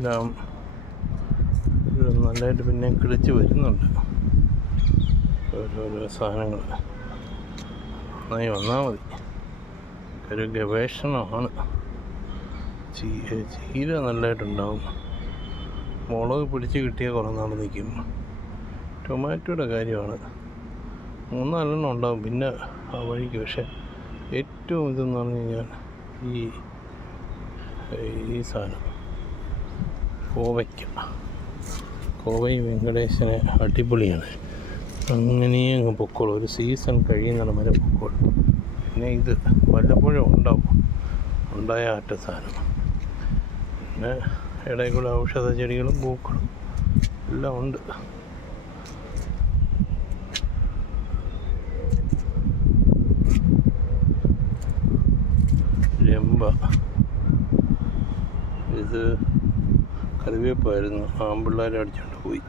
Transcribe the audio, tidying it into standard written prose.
എല്ലാം നല്ലതായിട്ട് പിന്നെ കിളിച്ച് വരുന്നുണ്ട്. ഓരോരോ സാധനങ്ങൾ നന്നായി വന്നാൽ മതി. ഒരു ഗവേഷണമാണ്. ചീര നല്ലതായിട്ടുണ്ടാവും. മുളക് പിടിച്ച് കിട്ടിയാൽ കുറേ നാൾ നിൽക്കും. ടൊമാറ്റോയുടെ കാര്യമാണ്, 3-4 ഉണ്ടാവും പിന്നെ ആ വഴിക്ക്. പക്ഷേ ഏറ്റവും ഇതെന്ന് പറഞ്ഞു കഴിഞ്ഞാൽ ഈ സാധനം കോവയും വെങ്കടേശന് അടിപൊളിയാണ്. അങ്ങനെ അങ്ങ് പൊക്കോളും. ഒരു സീസൺ കഴിയുന്നിടം വരെ പൊക്കോളും. പിന്നെ ഇത് വല്ലപ്പോഴും ഉണ്ടായ ആറ്റ സാധനം. പിന്നെ ഇടയിൽ കൂടെ ഔഷധ ചെടികളും പൂക്കളും എല്ലാം ഉണ്ട്. രമ്പ, ഇത് കറിവേപ്പായിരുന്നു, ആമ്പിള്ളേരെ അടിച്ചുകൊണ്ട് പോയി.